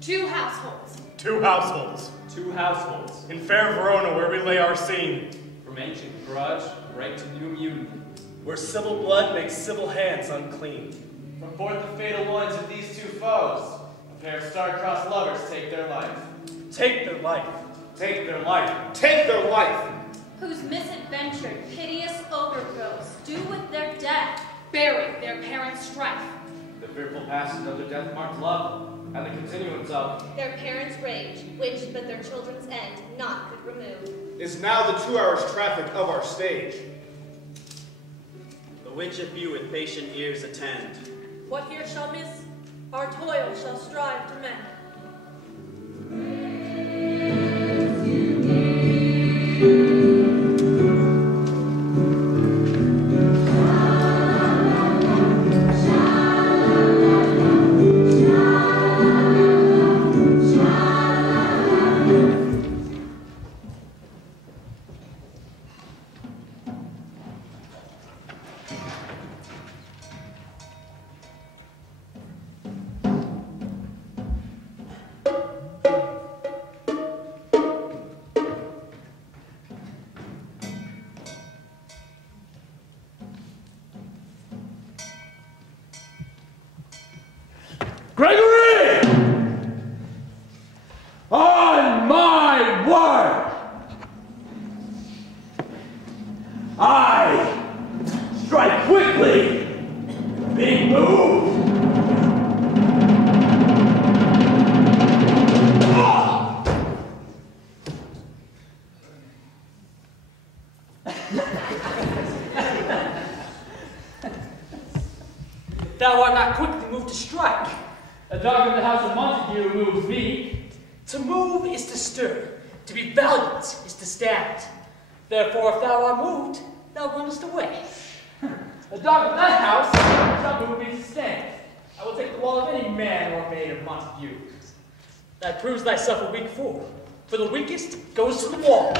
2 households. 2 households. 2 households. In fair Verona, where we lay our scene. From ancient grudge, right to new union. Where civil blood makes civil hands unclean. From forth the fatal loins of these 2 foes, a pair of star-crossed lovers take their life. Take their life. Take their life. Take their life. Whose misadventured, piteous overthrows do with their death bury their parents' strife. The fearful passage of their death-marked love, and the continuance of their parents' rage, which but their children's end not could remove, is now the 2 hours traffic of our stage. The which if you with patient ears attend, what here shall miss, our toil shall strive to mend. Gregory! On my word! I strike quickly, being moved. Thou art not quickly moved to strike. A dog of the house of Montague moves me. To move is to stir. To be valiant is to stand. Therefore, if thou art moved, thou runnest away. A dog of that house shall move me to stand. I will take the wall of any man or maid of Montague. That proves thyself a weak fool. For the weakest goes to the wall.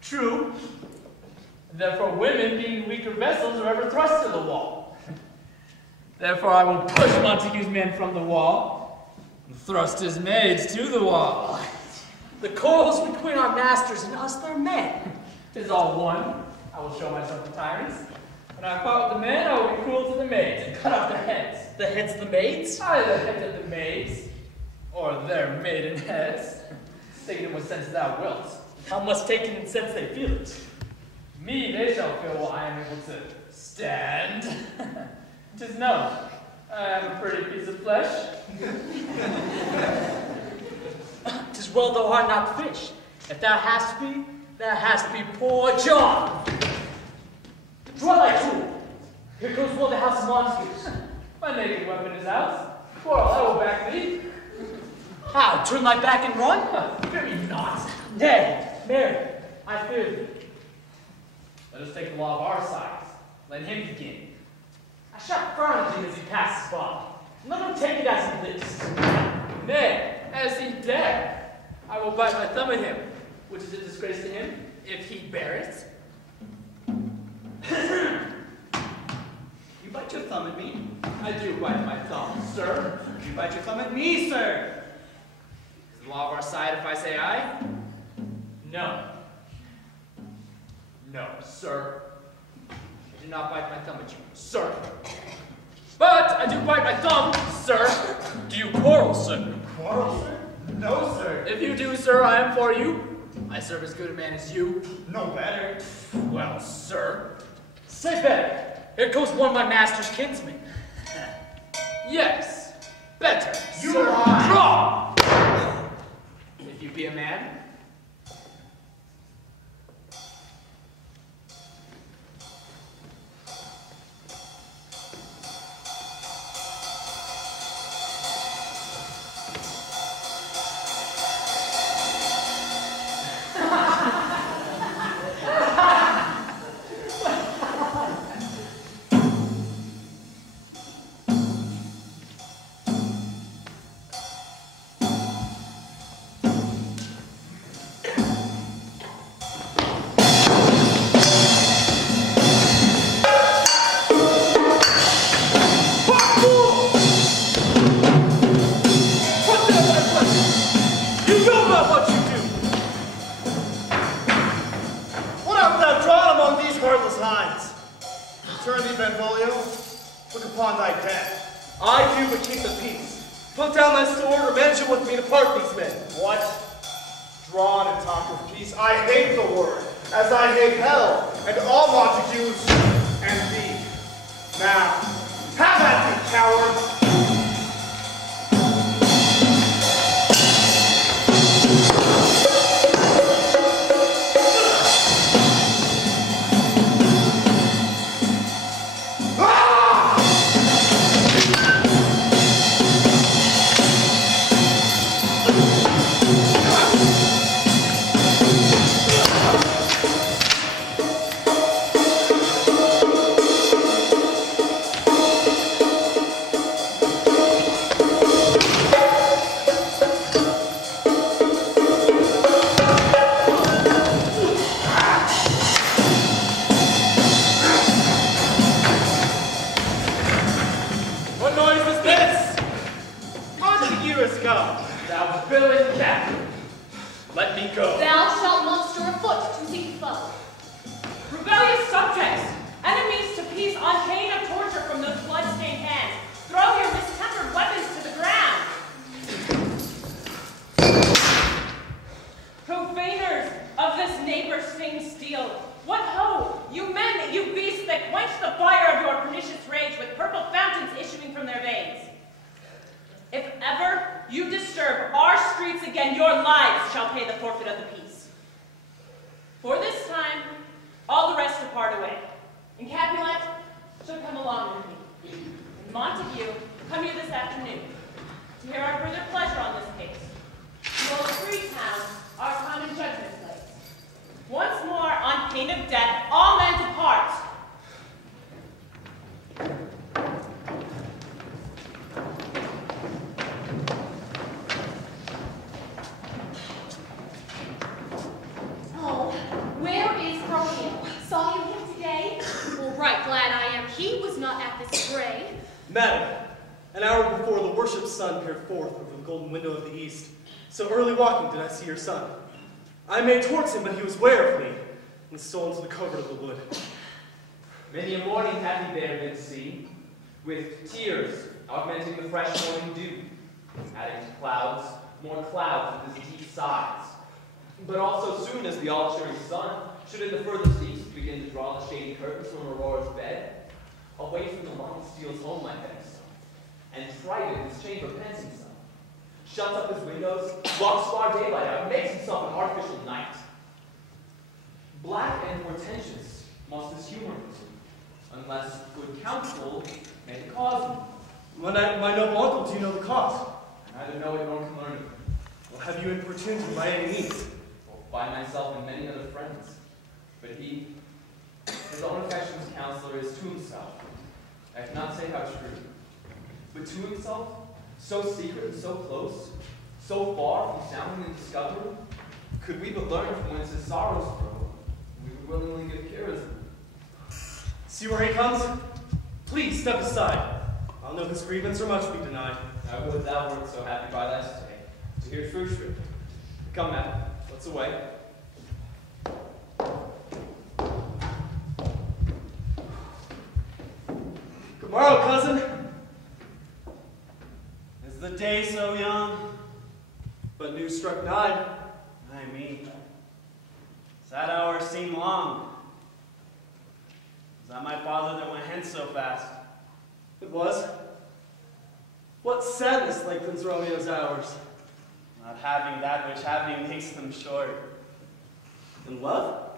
True. Therefore, women, being weaker vessels, are ever thrust to the wall. Therefore, I will push Montague's men from the wall, and thrust his maids to the wall. The quarrels between our masters and us, their men. 'Tis all one. I will show myself to tyrants. When I fight with the men, I will be cruel to the maids, and cut off their heads. The heads of the maids? Aye, the heads of the maids, or their maiden heads. Take it in what sense thou wilt. How much taken in sense they feel it? Me they shall feel while I am able to stand. 'Tis known. I am a pretty piece of flesh. 'Tis well thou art not fish. If thou hast be, thou hast be poor John. Draw thy tool. Here goes one of the house of Montagues. My naked weapon is out. Quarrel, I will back thee. How? Turn thy back and run? Fear me not. Nay, Mary, I fear thee. Let us take the law of our sides. Let him begin. I shall frown at him as he passes by. Let him take it as he lists. Nay, as he dare. I will bite my thumb at him, which is a disgrace to him, if he bear it. You bite your thumb at me? I do bite my thumb, sir. You bite your thumb at me, sir. Is the law of our side if I say aye? No. No, sir. I do not bite my thumb at you, sir. But I do bite my thumb, sir. Do you quarrel, sir? Quarrel, sir? No, sir. If you do, sir, I am for you. I serve as good a man as you. No better. Well, sir. Say better. Here goes one of my master's kinsmen. Yes, better, You sir. lie. Draw! If you be a man, turn thee, Benvolio. Look upon thy death. I do but keep the peace. Put down thy sword or manage it with me to part these men. What? Drawn and talk of peace. I hate the word, as I hate hell, and all Montagues, and thee. Now, have at thee, coward! So early walking did I see your son. I made towards him, but he was ware of me, and stole into the covert of the wood. Many a morning hath he there been seen, with tears augmenting the fresh morning dew, adding to clouds, more clouds with his deep sighs. But also soon as the all-cheering sun should in the furthest east begin to draw the shady curtains from Aurora's bed, away from the light steals home my headstone, and frighted his chamber pens himself. Shuts up his windows, blocks far daylight out, makes himself an artificial night. Black and portentous must his humor be, unless good counsel may the cause be. My noble uncle, do you know the cause? I neither know it nor can learn it. Well, have you importuned him by any means? Well, by myself and many other friends. But he, his own affection's counselor, is to himself. I cannot say how true, but to himself, so secret and so close, so far from sounding and discovery, could we but learn from whence his sorrows grow, we would willingly give cure as them. See where he comes? Please step aside. I'll know his grievance or much be denied. I would thou wert so happy by thy stay, to hear true shrift. Come, madam, let's away. Good morrow, cousin. Is the day so young? But news struck 9. Ay me. Does that hour seem long? Is that my father that went hence so fast? It was. What sadness lengthens Romeo's hours? Not having that which having makes them short. In love?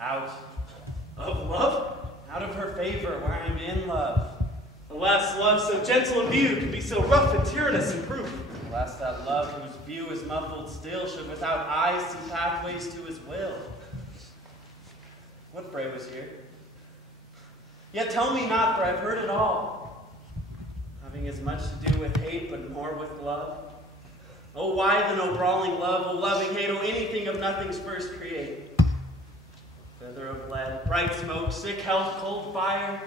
Out. Of love? Out of her favor, where I'm in love. Alas, love so gentle in view can be so rough and tyrannous in proof. Alas, that love whose view is muffled still should without eyes see pathways to his will. What bray was here? Yet tell me not, for I've heard it all. Having as much to do with hate, but more with love. Oh, why then, oh brawling love, oh loving hate, oh anything of nothing's first create. Feather of lead, bright smoke, sick health, cold fire,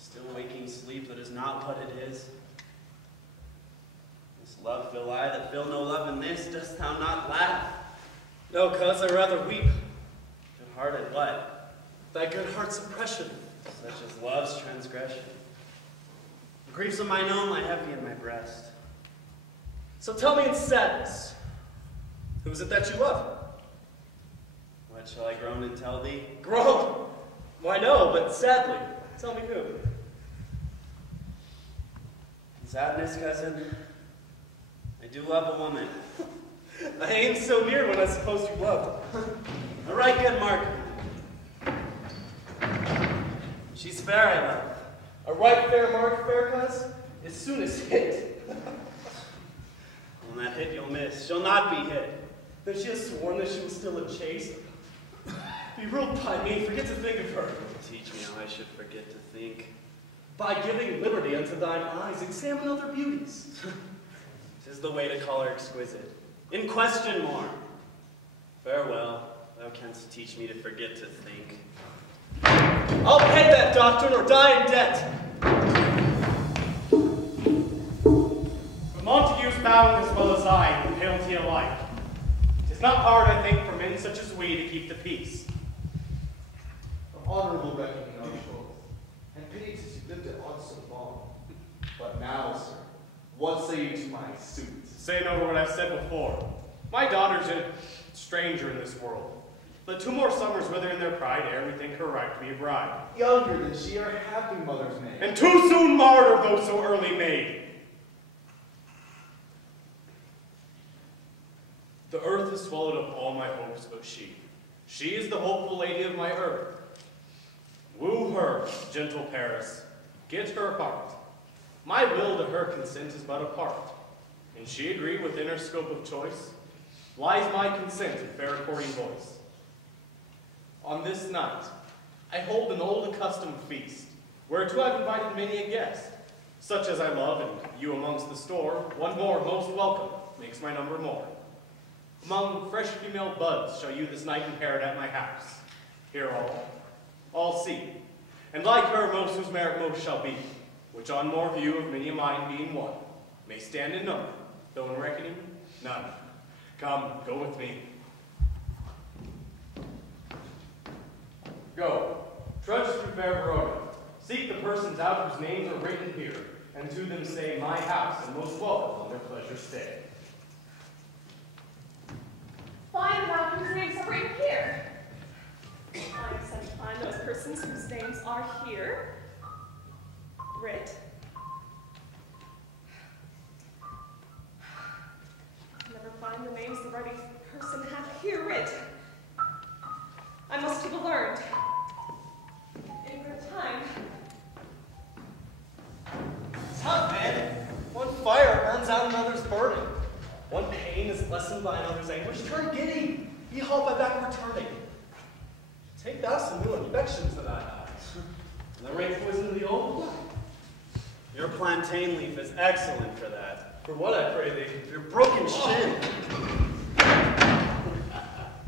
still waking sleep that is not what it is. This love feel I that feel no love in this, dost thou not laugh? No, cuz, I rather weep. Good-hearted what? Thy good heart's oppression. such as love's transgression. The griefs of mine own lie heavy in my breast. So tell me in sadness, who is it that you love? What shall I groan and tell thee? Groan? Why no, but sadly, tell me who. Sadness, cousin. I do love a woman. I ain't so near what I suppose you loved. A right good mark. She's fair, I love. A right fair mark, fair cuz, as soon as hit. On that hit you'll miss. She'll not be hit. Then she has sworn that she was still a chaste. Be ruled by me, forget to think of her. Teach me how I should forget to think. By giving liberty unto thine eyes, examine other beauties. 'Tis the way to call her exquisite. In question more. Farewell, thou canst teach me to forget to think. I'll pay that doctrine or die in debt. But Montague's bound as well as I in penalty alike. 'Tis not hard, I think, for men such as we to keep the peace. An honorable reckoning of both, and pity since you lived it on so long. But now, sir, what say you to my suit? Saying over what I've said before, my daughter's a stranger in this world. Let 2 more summers wither in their pride ere we think her right to be a bride. Younger than she, our happy mother's maid. And too soon marred of those so early made. The earth has swallowed up all my hopes but she. She is the hopeful lady of my earth. Woo her, gentle Paris, get her heart. My will to her consent is but a part, and she agree within her scope of choice. Lies my consent in fair according voice. On this night, I hold an old accustomed feast, whereto I've invited many a guest, such as I love, and you amongst the store, one more most welcome, makes my number more. Among fresh female buds shall you this night inherit at my house. Hear all see, and like her most whose merit most shall be, which on more view of many a mind being one, may stand in number, though in reckoning, none. Come, go with me. Go, trudge through fair Verona, seek the persons out whose names are written here, and to them say, my house, and most welcome on their pleasure stay. Find out whose names are written here. I am sent to find those persons whose names are here. Writ. Never find the names the writing person hath here writ. I must have learned. In good time. Tough, man. One fire burns out another's burning. One pain is lessened by another's anguish. Turn giddy. Be halt by backward turning. Take thou some new infection to thy eyes. And the rain poison of the old blood. Your plantain leaf is excellent for that. For what, I pray thee? Your broken shin.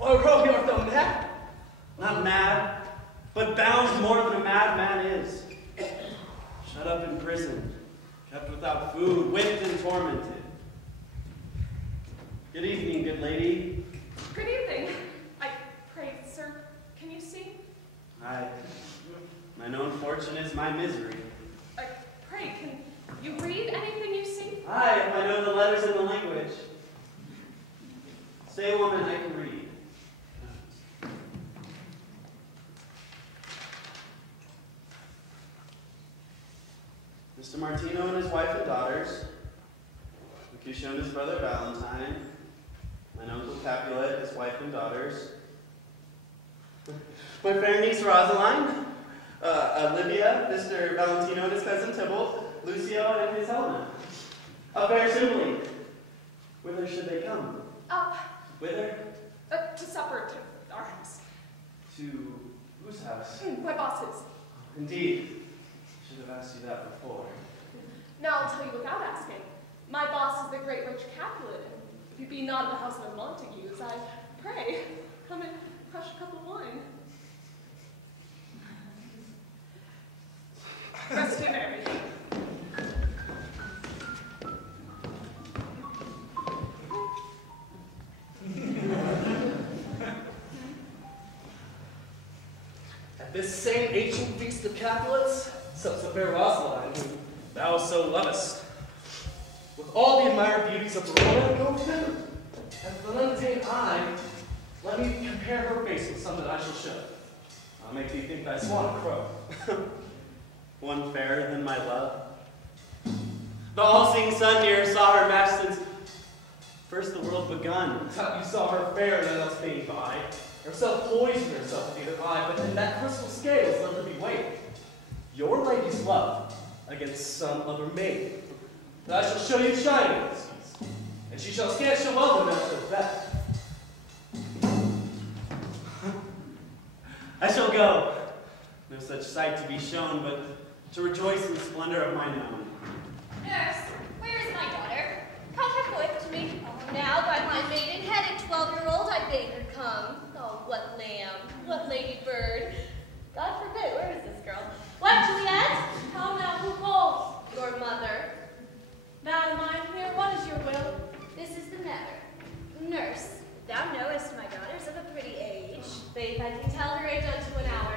Oh, Romeo, art thou mad? Not mad, but bound more than a madman is. Shut up in prison, kept without food, whipped and tormented. Good evening, good lady. Good evening. I pray, sir, can you see? Aye. Mine own fortune is my misery. Pray, can you read anything you see? Aye, if I know the letters in the language. Say, woman, I can read. Mr. Martino and his wife and daughters, Mercutio and his brother Valentine, mine uncle Capulet, his wife and daughters, my fair niece Rosaline, Olivia, Mr. Valentino and his cousin Tybalt, Lucio and his Helena. A fair assembly. Whither should they come? Up. Whither? To supper, to our house. To whose house? My boss's. Indeed. Should have asked you that before. Now I'll tell you without asking. My boss is the great rich Capulet, and if you be not in the house of Montagues, I pray, come and crush a cup of wine. Rest you merry. At this same ancient feast of Capulets, such the fair Rosaline, whom thou so lovest, with all the admired beauties of Verona, go thither, and with an untamed eye, let me compare her face with some that I shall show. I'll make thee think thy swan a crow. One fairer than my love. The all-seeing sun near saw her match since first the world begun. You saw her fair and else being by, herself poising herself with either eye, but in that crystal scale is let her be weighed. Your lady's love against some other maid. That I shall show you shining, and she shall scant show welcome as to that. I shall go. No such sight to be shown, but to rejoice in the splendor of my known. Nurse, where is my daughter? Call her forth to me. Oh, now by my maiden-headed 12-year-old I bade her come. Oh, what lamb, what lady bird. God forbid, where is this girl? What, Juliet? How now, who calls? Your mother. Madam, I am here. What is your will? This is the matter. Nurse, thou knowest my daughter's of a pretty age. Faith, I can tell her age unto an hour.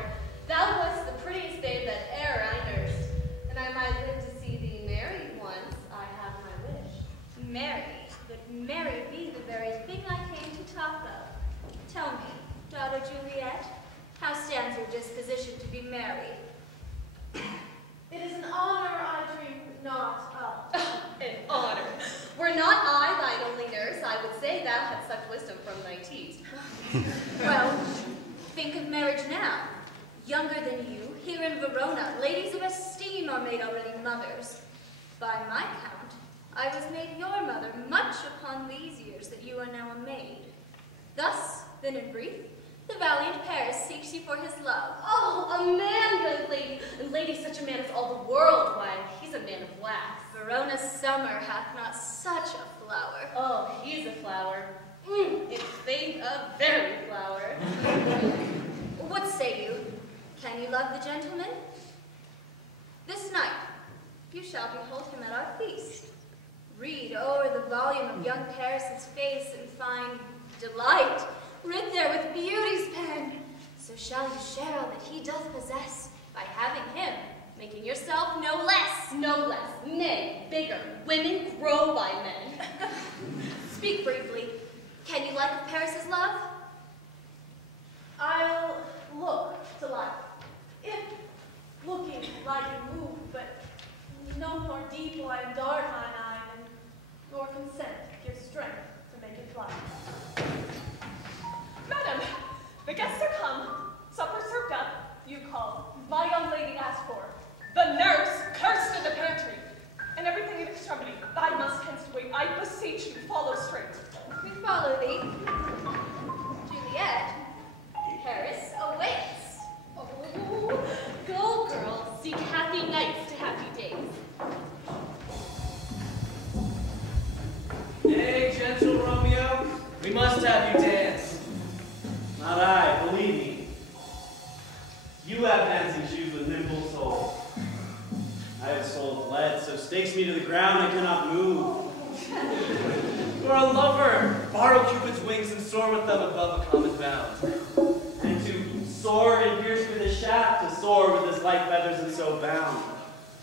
Thou wast the prettiest babe that e'er I nursed, and I might live to see thee married once. I have my wish. Married, but married be the very thing I came to talk of. Tell me, daughter Juliet, how stands your disposition to be married? It is an honor I dream not of. An honor. Were not I thine only nurse, I would say thou hadst such wisdom from thy teat. Well, think of marriage now. Younger than you, here in Verona, ladies of esteem are made already mothers. By my count, I was made your mother much upon these years that you are now a maid. Thus, then in brief, the valiant Paris seeks you for his love. Oh, a man, good lady, and lady such a man as all the world, why, he's a man of wax. Verona's summer hath not such a flower. Oh, he's a flower. In faith, a very flower. What say you? Can you love the gentleman? This night, you shall behold him at our feast. Read o'er the volume of young Paris's face and find delight writ there with beauty's pen. So shall you share all that he doth possess by having him, making yourself no less. No less, nay, bigger. Women grow by men. Speak briefly. Can you like Paris's love? I'll look to like, if looking like you move, but no more deep will I dart mine eye, and nor consent give strength to make it fly. Madam, the guests are come. Supper served up. You call. My young lady asked for. The nurse cursed in the pantry. And everything in extremity. Thy must hence wait. I beseech you, follow straight. We follow thee. Juliet, Paris awaits. Oh, go, girl. Seek happy nights to happy days. Hey, gentle Romeo, we must have you dance. Not I, believe me. You have dancing shoes with nimble soles. I have soul of lead, so stakes me to the ground I cannot move. For a lover, borrow Cupid's wings and soar with them above a common bound. And to soar and pierce with his shaft, to soar with his light feathers and so bound.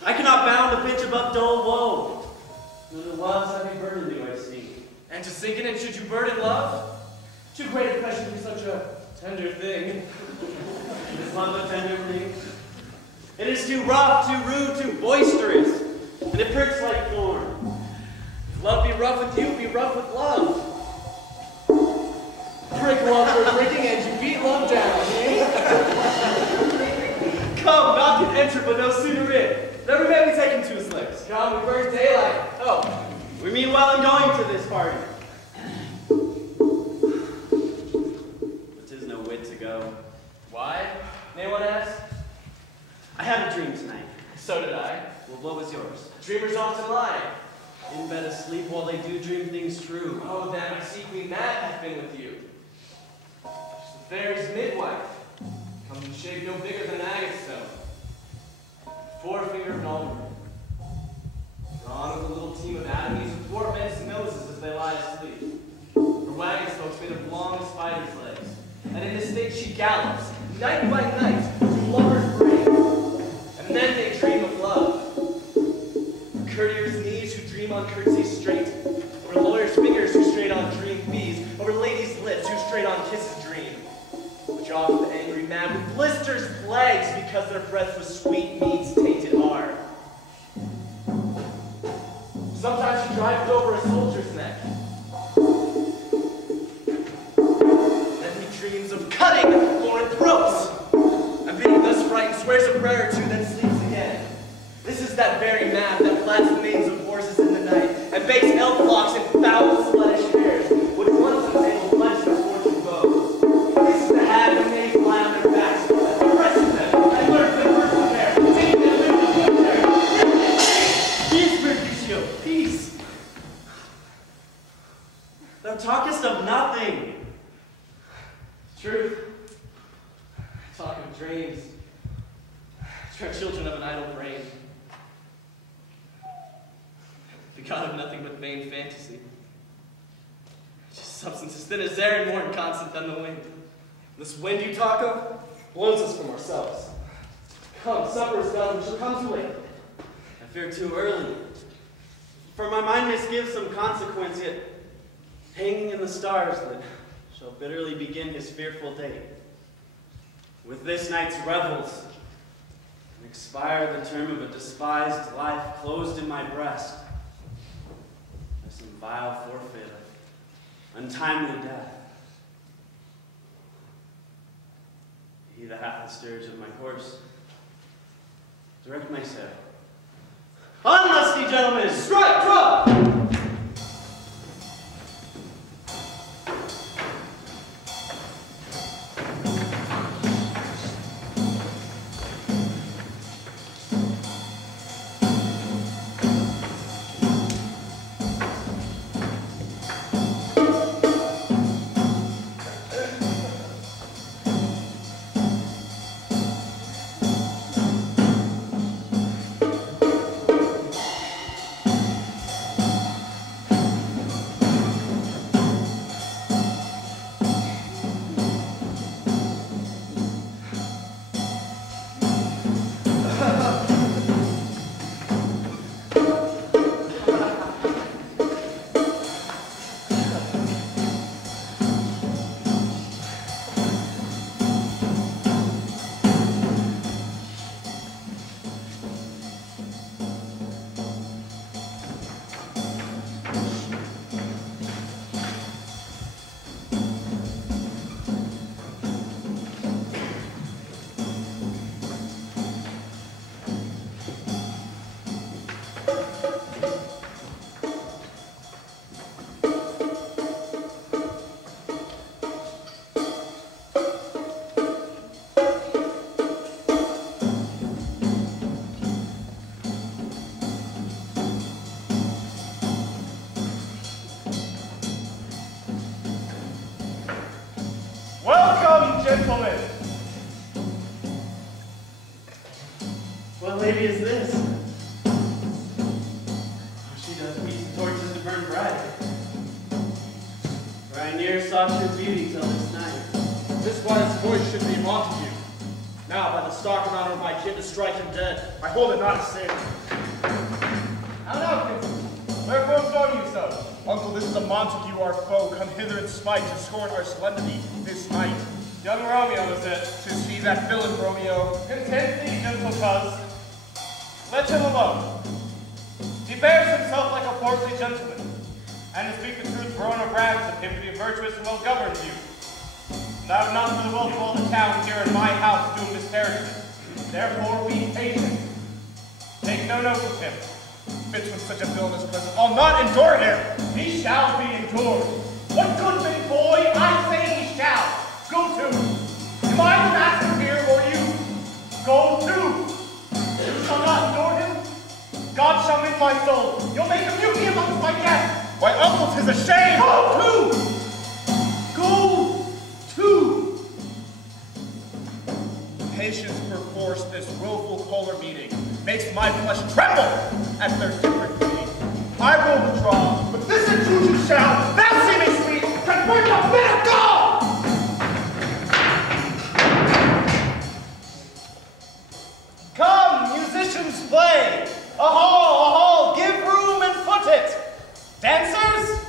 I cannot bound a pitch above dull woe. No the love's heavy burden do I see. And to sink in it should you burden love? Too great a pressure for such a tender thing. Is love a tender thing? It is too rough, too rude, too boisterous, and it pricks like thorn. If love be rough with you, be rough with love. Prick love for pricking and you beat love down, eh? Come, knock and enter, but no sooner in. Never may we take him to his lips. Come, we burn daylight. Oh, we mean well in going to this party. But 'tis no wit to go. Why? May one ask? I had a dream tonight. So did I. Well, what was yours? Dreamers often lie. In bed asleep while they do dream things true. Oh, then I see Queen Mab hath been with you. She's the fairy's midwife. Comes in shape no bigger than an agate stone. Forefinger of an almond. Drawn with a little team of atomies who thwart men's noses as they lie asleep. Her wagon spokes made of long spider's legs. And in this state she gallops, night by night, to on curtsies straight, over lawyers' fingers who strayed on dream fees, over ladies' lips who strayed on kisses dream, over jaws of the angry man with blisters legs because their breath was sweet meats tainted hard. Sometimes she drives over a soldier's neck. Then he dreams of cutting foreign throats, and being thus frightened, swears a prayer or two, then sleeps again. This is that very man that plats the manes of horses in the night, and bakes elf locks in foul, sluttish hairs, which once unable flesh their fortune bows. This is the hag who made lie on their backs, and oppresses them, and learns their worst affair, taking them into the military. Peace, Mercutio, peace. Thou talkest of nothing. Truth. Talk of dreams. Are children of an idle brain. Begot of nothing but vain fantasy. Just substance as thin as air and more inconstant than the wind. This wind you talk of blows us from ourselves. Come, supper is done, we shall come too late. I fear too early. For my mind misgives some consequence, yet hanging in the stars that shall bitterly begin his fearful day. With this night's revels, and expire the term of a despised life closed in my breast, by some vile forfeit of untimely death. He that hath the stirge of my horse, direct my sail. On, lusty gentlemen, strike, drop! Gentlemen. What lady is this? She doth weep torches to burn bright. For I ne'er sought your beauty till this night. This wise voice should be Montague. Now, by the stock and honor of my kin, to strike him dead, I hold it not a sin. How now, kinsman? Wherefore go you so? Uncle, this is a Montague, our foe, come hither in spite to scorn our solemnity this night. Young Romeo is it? 'Tis he, that villain Romeo. Content thee, gentle coz. Let him alone. He bears himself like a portly gentleman, and to speak the truth, grown of rags of him to be a virtuous and well-governed youth. And I would not for the wealth of all the town here in my house doom disparagement. Therefore be patient. Take no note of him. Fits when such a villain is present. I'll not endure him. He shall be endured. What good big boy? I say he shall. Go to. Am I the master here or you? Go to. You shall not endure him. God shall win my soul. You'll make a mutiny amongst my guests. Why, uncle, 'tis a shame. Go to. Go to. Patience perforce this willful choler meeting makes my flesh tremble at their different meaning. I will withdraw, but this intrusion shall, thou seeming sweet, convert the bit of God! Come, musicians, play! A hall, give room and foot it! Dancers?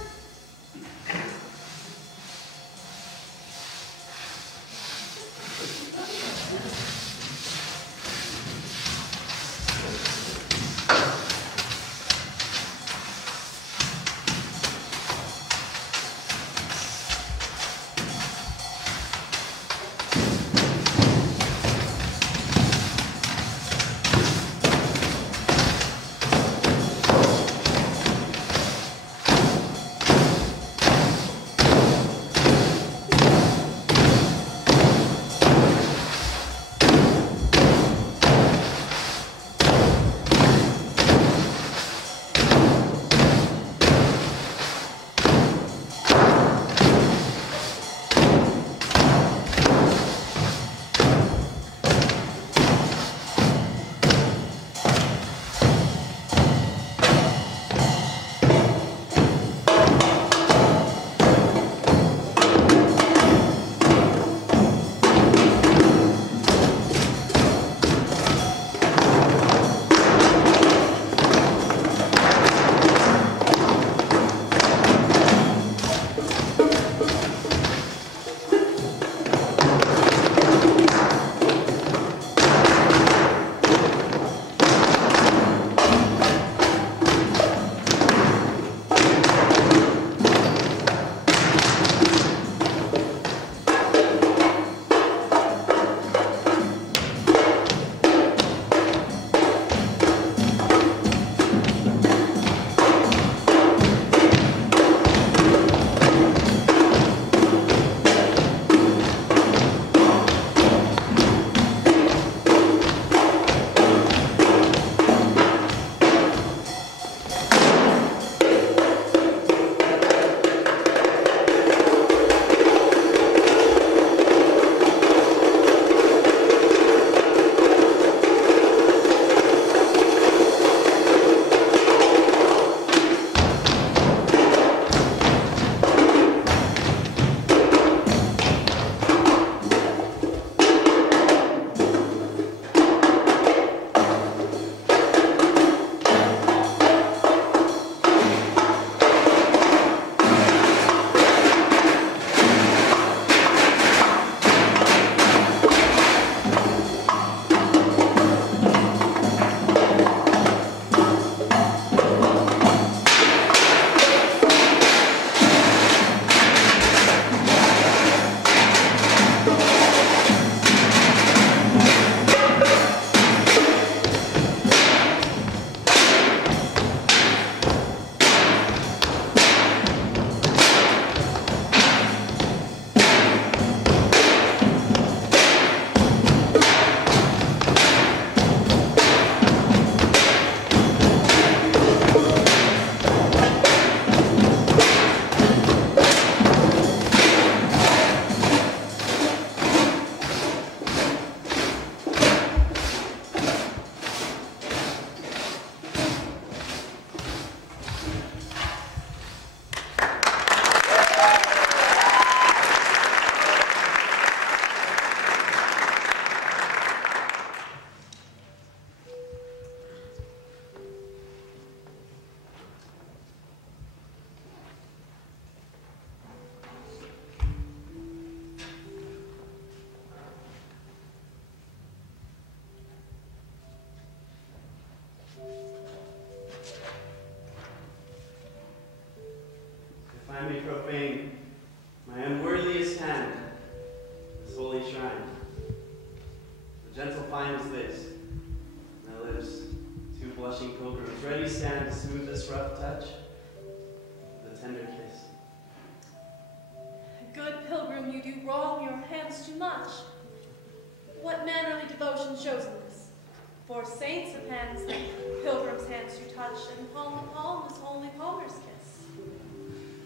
I may profane my unworthiest hand, this holy shrine. The gentle fine is this, my lips, two blushing pilgrims, ready stand to smooth this rough touch with a tender kiss. Good pilgrim, you do wrong your hands too much. What mannerly devotion shows in this? For saints of hands that pilgrims' hands do touch, and palm to palm is holy palmer's kiss.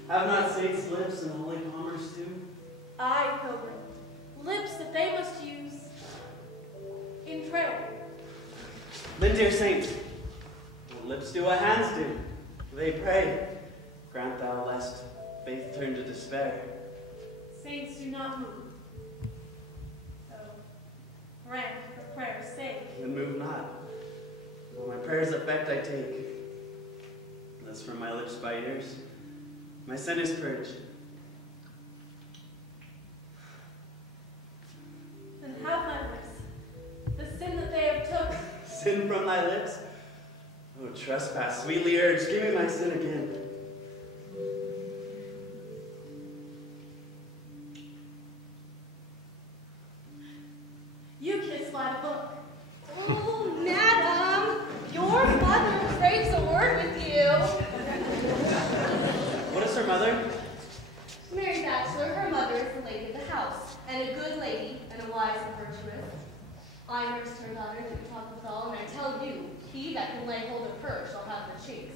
Have not saints lips and holy palmers too? Aye, pilgrim, lips that they must use in prayer. Then, dear saint, what lips do what hands do? They pray. Grant thou lest faith turn to despair. Saints do not move. So, grant for prayer's sake. Then move not. For my prayer's effect I take. Thus from my lips by ears, my sin is purged. And have my lips, the sin that they have took. Sin from thy lips? Oh, trespass, sweetly urged, give me my sin again. You kiss my book. Oh, madam, your mother craves a word with you. What is her mother? Mary Bachelor, her mother is the lady of the house, and a good lady, and a wise and virtuous. I nursed her daughter that you talk withal, and I tell you, he that can lay hold of her shall have the cheeks.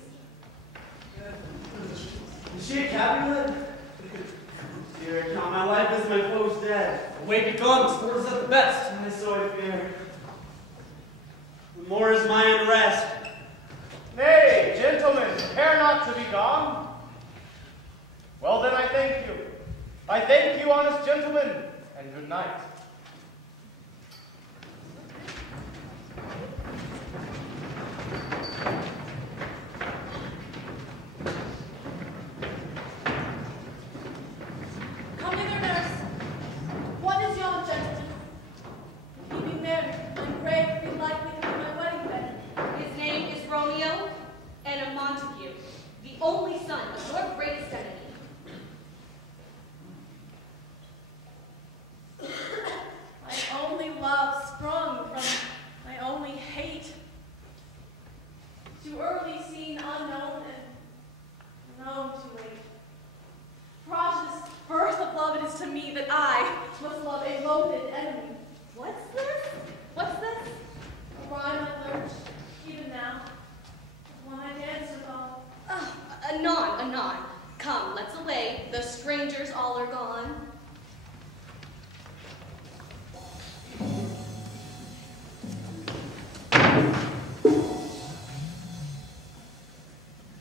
Is she a Capulet? Dear account, my wife is my foe's dead. Away becomes, more is at the best. And so I fear. More is my unrest. Nay, gentlemen, prepare not to be gone. Well then, I thank you. I thank you, honest gentlemen, and good night. Come hither, nurse. What is yon gentleman? If he be married, my grave be likely to be my wedding bed. His name is Romeo and a Montague, the only son of your greatest enemy. My only love sprung from my only hate. Too early seen, unknown, and known too late. Prodigious birth of love it is to me that I must love a loathed enemy. What's this? What's this? A rhyme I learned, even now, one I dance withal. Anon. Come, let's away. The strangers all are gone.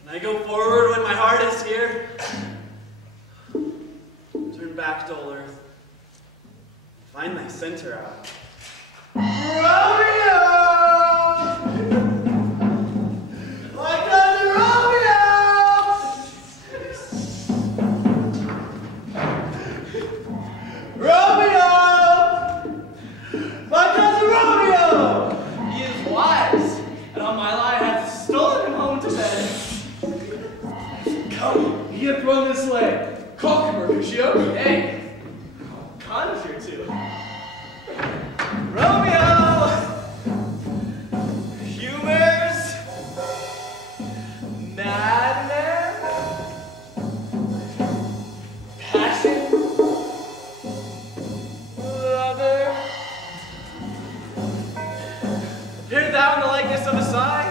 Can I go forward when my heart is here? Turn back, dull earth. Find thy center out. Romeo! My cousin Romeo! Romeo! My cousin Romeo! He is wise, and on my lie hath stolen him home to bed. Come, he hath run this way. Call him, Mercutio. Hey, Conjure to. Romeo! Humors? Madman? Passion? Lover? Hear thou in the likeness of a sigh?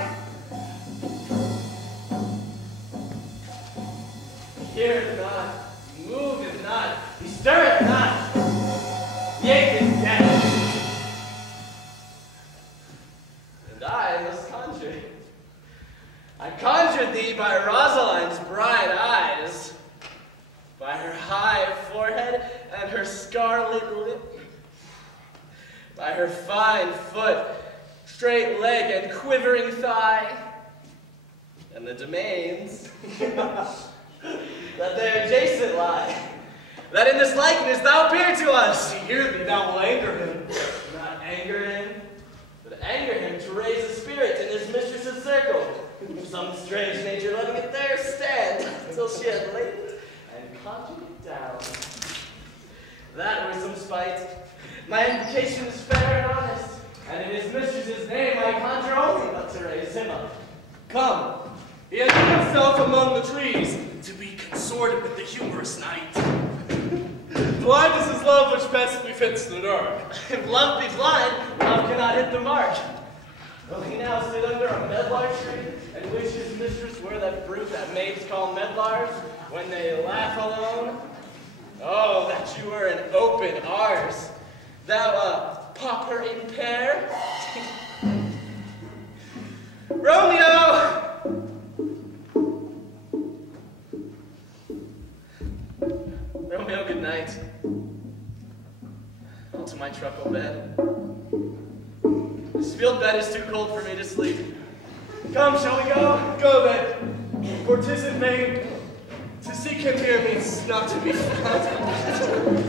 Heareth not, moveth not, he stirreth not, yet is dead. And I must conjure. I conjured thee by Rosaline's bright eyes, by her high forehead and her scarlet lip, by her fine foot, straight leg, and quivering thigh, and the domains that there adjacent lie, that in this likeness thou appear to us. Hear thee, thou will anger him. Not anger him, but anger him to raise a spirit in his mistress's circle. Some strange nature letting it there stand, till she had laid it and conjured it down. That were some spite. My invocation is fair and honest, and in his mistress's name I conjure only but to raise him up. Come, he has hid himself among the trees, to be consorted with the humorous night. Blind is his love which best befits the dark. If love be blind, love cannot hit the mark. Will he now sit under a medlar tree and wish his mistress were that fruit that maids call medlars when they laugh alone? Oh, that you were an open R's, thou popper in pear. Romeo! Romeo, good night. All to my truckle bed. This field bed is too cold for me to sleep. Come, shall we go? Go then. For 'tis in vain to seek him here means not to be found.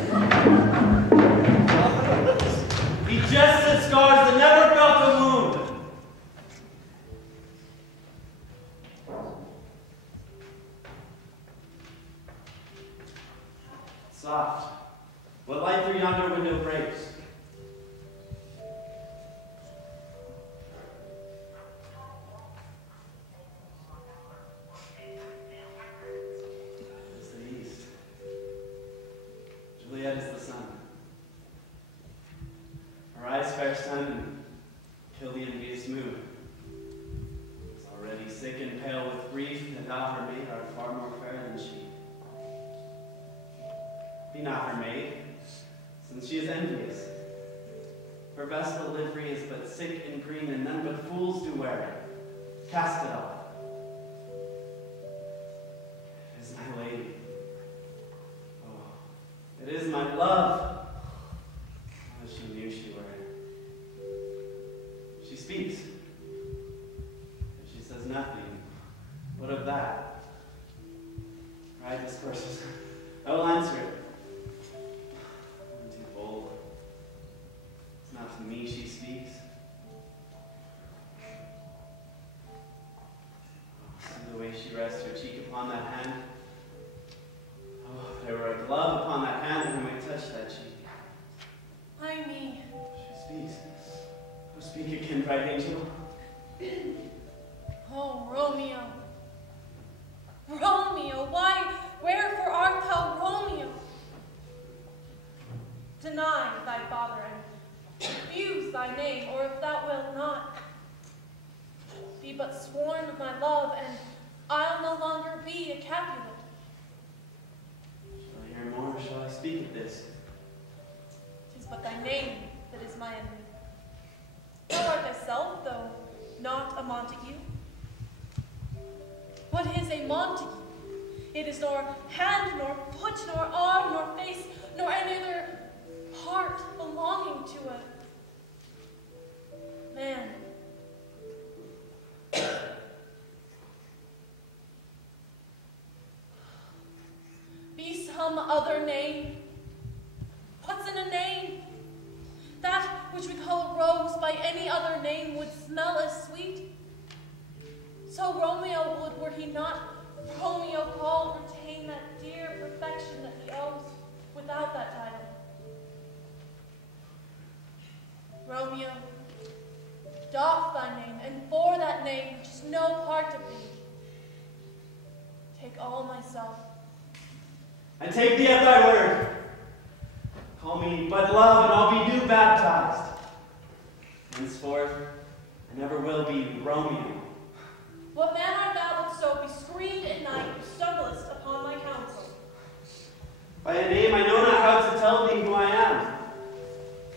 He jests at scars that never felt a wound. Soft. What light through yonder window breaks? It's the east. Juliet is the sun. Arise, fair sun, and kill the envious moon. Is already sick and pale with grief, and thou, her maid, art far more fair than she. Be not her maid, since she is envious. Her vestal livery is but sick and green, and none but fools do wear it. Cast it off. It is my lady. Oh, it is my love. Oh, she knew she were. She speaks. And she says nothing. What of that? Right discourses. I will answer it. I'm too bold. It's not to me she speaks. See the way she rests her cheek upon that hand. Oh, if there were a glove upon that hand, and I might touch that cheek. I mean. She speaks. Oh, speak again, bright angel. Oh, Romeo. Romeo, why, wherefore art thou Romeo? Deny thy father and refuse thy name, or if thou wilt not, be but sworn of my love, and I'll no longer be a Capulet. Shall I hear more, or shall I speak of this? 'Tis but thy name that is my enemy. Thou art thyself, though not a Montague. What is a Montague? It is nor hand, nor foot, nor arm, nor face, nor any other part belonging to a man. Be some other name. What's in a name? That which we call a rose by any other name would smell as sweet. So Romeo would, were he not Romeo called, retain that dear perfection that he owes without that title. Romeo, doff thy name, and for that name, which is no part of thee, take all myself. I take thee at thy word. Call me but love, and I'll be new baptized. Henceforth, I never will be Romeo. What man art thou that so be screened at night, who stumblest upon my counsel? By a name I know not how to tell thee who I am.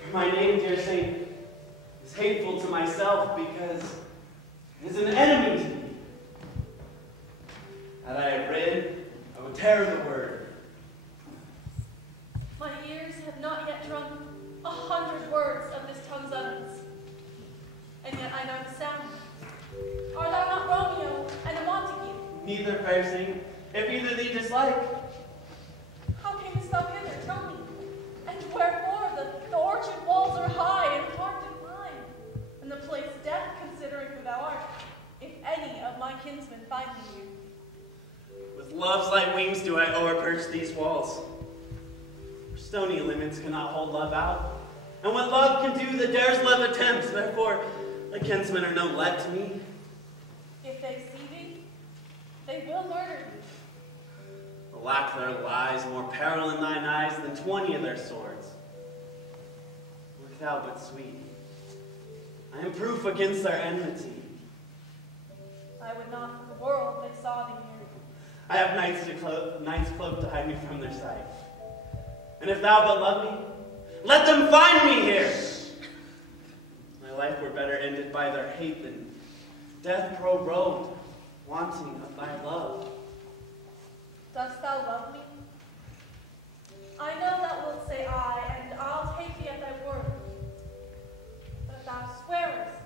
For my name, dear saint, is hateful to myself because it is an enemy to me. Had I a writ, I would tear the word. My ears have not yet drunk 100 words of this tongue's utterance, and yet I know the sound. Art thou not Romeo and a Montague? Neither, fair saint, if either thee dislike. How camest thou hither, tell me? And wherefore the orchard walls are high and hard to climb, and the place death, considering who thou art, if any of my kinsmen find me here? With love's light wings do I o'erperch these walls. For stony limits cannot hold love out. And what love can do that dares love attempts, therefore the kinsmen are no lead to me. If they see thee, they will murder thee. Alack, there lies more peril in thine eyes than 20 of their swords. Look thou but sweet. I am proof against their enmity. I would not for the world they saw thee here. I have night's cloak to hide me from their sight. And if thou but love me, let them find me here. My life were better ended by their hate than death prorogued, wanting of thy love. Dost thou love me? I know thou wilt say aye, and I'll take thee at thy word. But if thou swearest,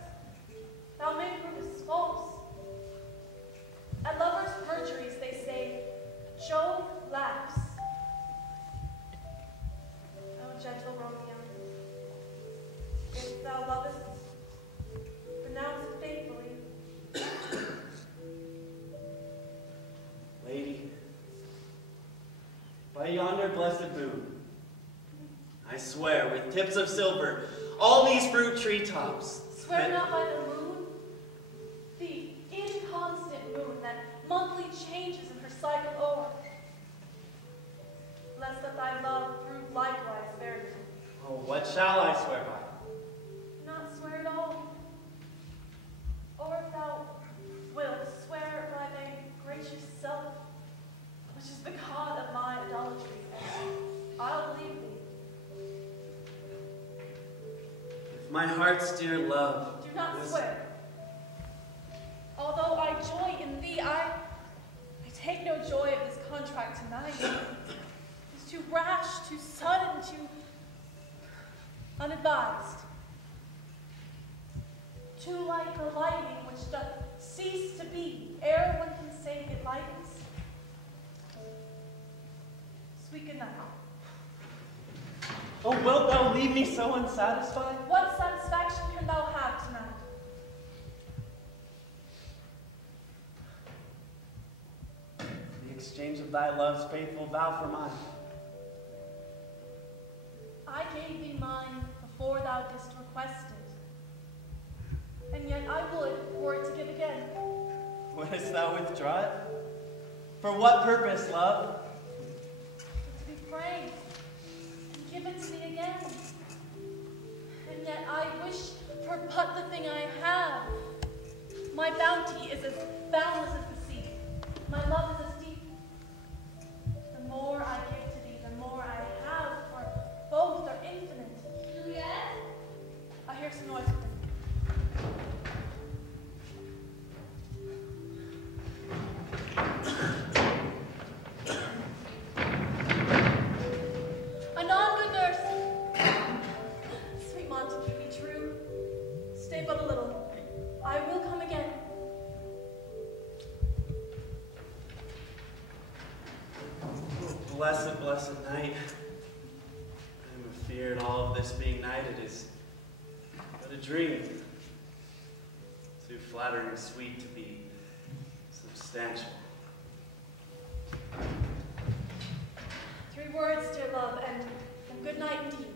thou may prove false. At lovers' perjury by yonder blessed moon. I swear, with tips of silver, all these fruit treetops. Swear not by the moon, the inconstant moon that monthly changes in her cycle o'er, lest that thy love prove likewise verity. Oh, what shall I swear by? Not swear at all. Or if thou wilt, swear by thy gracious self, which is the god of my idolatry, and I'll believe thee. If my heart's dear love. Do not swear. Although I joy in thee, I take no joy of this contract tonight. It's too rash, too sudden, too unadvised. Too like the lightning which doth cease to be, ere one can say it lightens. Sweet good night. Oh, wilt thou leave me so unsatisfied? What satisfaction can thou have tonight? The exchange of thy love's faithful vow for mine. I gave thee mine before thou didst request it. And yet I would, were it to give again. Wouldst thou withdraw it? For what purpose, love? To be frank, and give it to me again. And yet I wish for but the thing I have. My bounty is as boundless as the sea. My love is as deep. The more I give to thee, the more I have, for both are infinite. Juliet? I hear some noise within. Anon, good nurse. Sweet Montague, be true. Stay but a little. I will come again. Oh, blessed, blessed night. I am afeard all of this being night, it is but a dream. Too flattering and sweet to be substantial. 3 words, dear love, and good night indeed.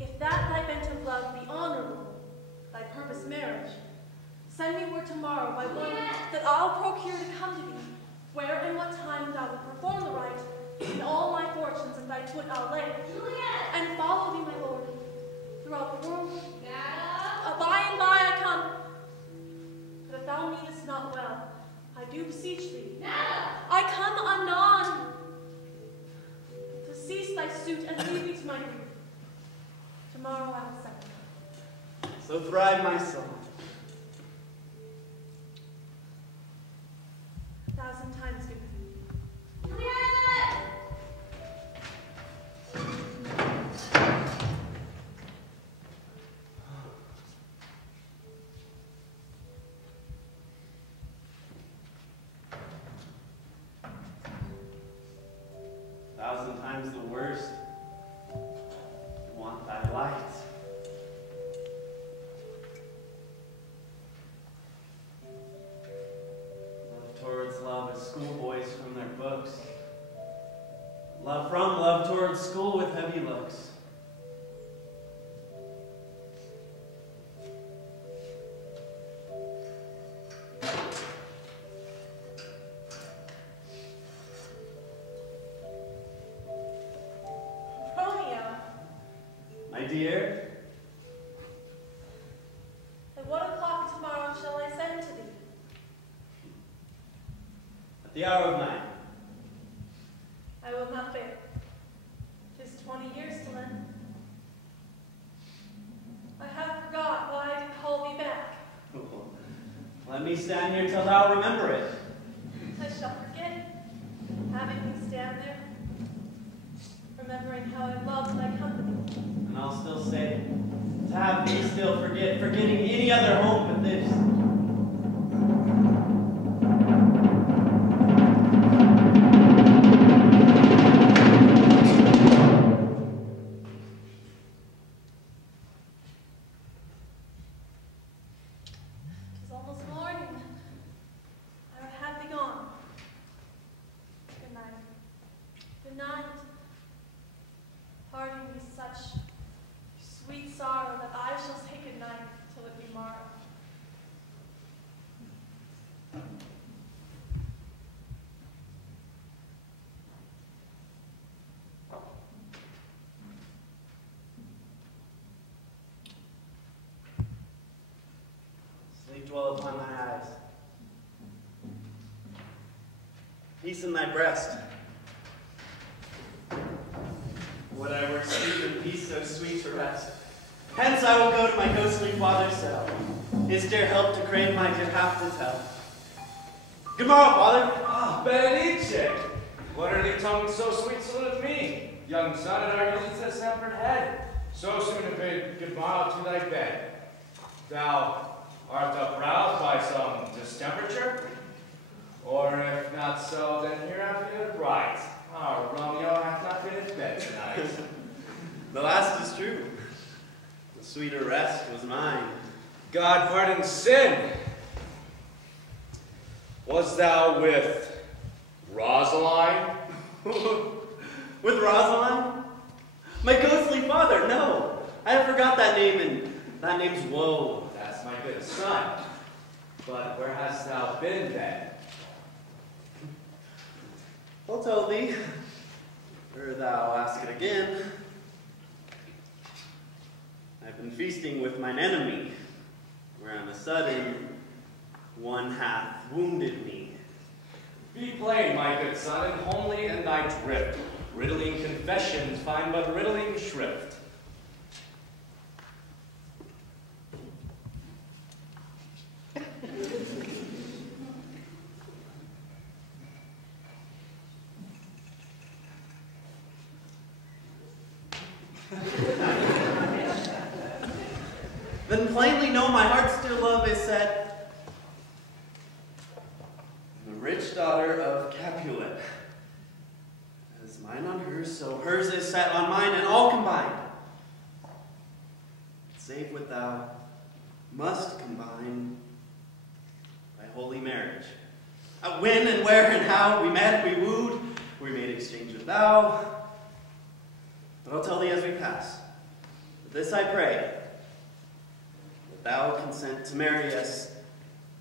If that thy bent of love be honorable, thy purpose marriage, send me word tomorrow by one that I'll procure to come to thee, where and what time thou wilt perform the rite, and all my fortunes at thy foot I'll lay, and follow thee, my lord, throughout the world. By and by I come. But if thou meanest not well, I do beseech thee. I come anon to cease thy suit and leave thee to my grief. Tomorrow I will settle. So thrive my soul. 1,000 times good for thee. Juliet! 1,000 times the worst. Want thy light. Love towards love as schoolboys from their books. Love from love towards school with heavy looks. Romeo, My dear, at what o'clock tomorrow shall I send to thee? at the hour of 9. I will not fail. 'Tis 20 years to then. I have forgot why I did call thee back. Let me stand here till thou remember it. I shall forget, having thee stand there, remembering how I loved thy company. And I'll still say, to have thee still forget, forgetting any other home but this. Tis almost morning. I would have thee gone. Good night. Good night. Parting me such sweet sorrow that I shall say good night till it be morrow. Sleep dwell upon my eyes. Peace in thy breast. Would I were sleep in peace so sweet to rest. Hence I will go to my ghostly father's cell. His dear help to crave my good half to tell. Good morrow, father. Ah, Benedice. What are thee tongues so sweet salute me? Young son, at our youth sempered head. So soon to bid good morrow to thy bed. Thou art uproused by some distemperature? Or if not so, then here I feel bright. Our Romeo hath not been in bed tonight. The last is true. The sweeter rest was mine. God pardon sin. Was thou with Rosaline? With Rosaline? My ghostly father, no. I have forgot that name, and that name's woe. That's my good son. But where hast thou been then? I'll tell thee, ere thou ask it again. I've been feasting with mine enemy, where on a sudden one hath wounded me. Be plain, my good son, and homely in thy drift. Riddling confessions find but riddling shrift. Then plainly know my heart's dear love is set. The rich daughter of Capulet. As mine on hers, so hers is set on mine, and all combined. Save what thou must combine by holy marriage. When and where and how we met, we wooed, we made exchange with thou. But I'll tell thee as we pass. But this I pray, that thou consent to marry us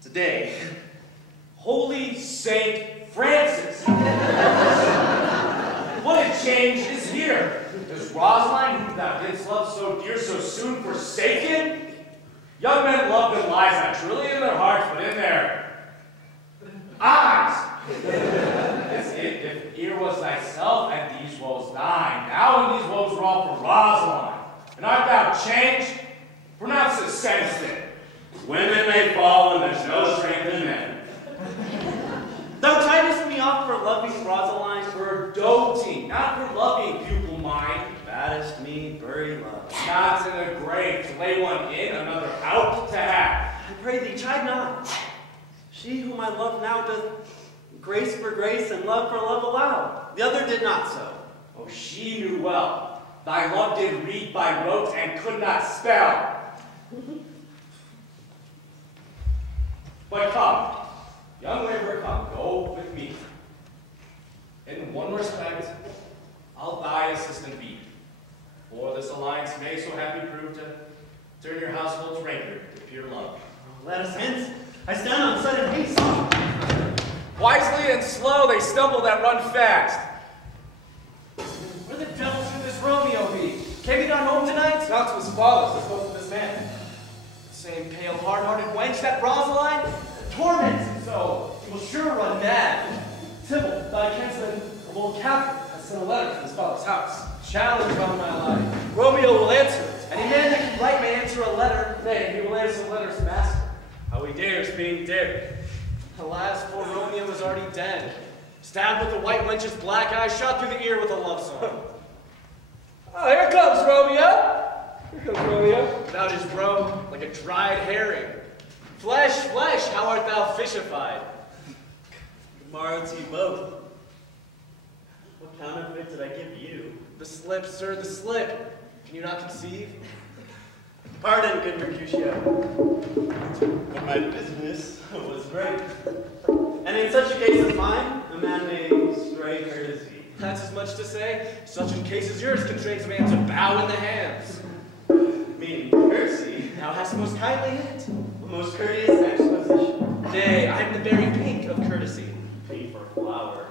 today. Holy Saint Francis! What a change is here! Is Rosaline, whom thou didst love so dear, so soon forsaken? Young men love that lies not truly in their hearts, but in their eyes. If ear was thyself, and these woes thine, now and these woes were all for Rosaline. And art thou changed? Pronounce it sense then. Women may fall when there's no strength in men. Thou chidest me off for loving Rosaline. For doting, not for loving, pupil mine. Baddest me, bury love. Not in the grave, to lay one in, another out to have. I pray thee, chide not. She whom I love now doth grace for grace and love for love allow. The other did not so. Oh, she knew well. Thy love did read by rote and could not spell. But come, young laborer, come, go with me. In one respect, I'll thy assistant be. For this alliance may so happy prove to turn your household's rancor to pure love. Let us hence. I stand on sudden haste. Wisely and slow they stumble that run fast. Where the devil should this Romeo be? Came he not home tonight? Not to his father's, as both of this man. The same pale, hard-hearted wench, that Rosaline, torments him so. He will sure run mad. Tybalt, thy kinsman, of old Capulet, has sent a letter from his father's house. Challenge on my life. Romeo will answer it. Any man that can write may answer a letter. Nay, he will answer the letter's master. How he dares being dared. Alas, poor Romeo is already dead. Stabbed with the white wench's black eye, shot through the ear with a love song. Oh, here comes Romeo. Here comes Romeo. Without his robe, like a dried herring. Flesh, flesh, how art thou fishified? Good morrow to you both. What counterfeit did I give you? The slip, sir, the slip. Can you not conceive? Pardon, good Mercutio. But my business was great. And in such a case as mine, a A man may stray courtesy. That's as much to say, such in case as yours can train a man to bow in the hands. Meaning courtesy. Thou hast most kindly hit. A most courteous exposition. Nay, I am the very pink of courtesy. Pink for flower.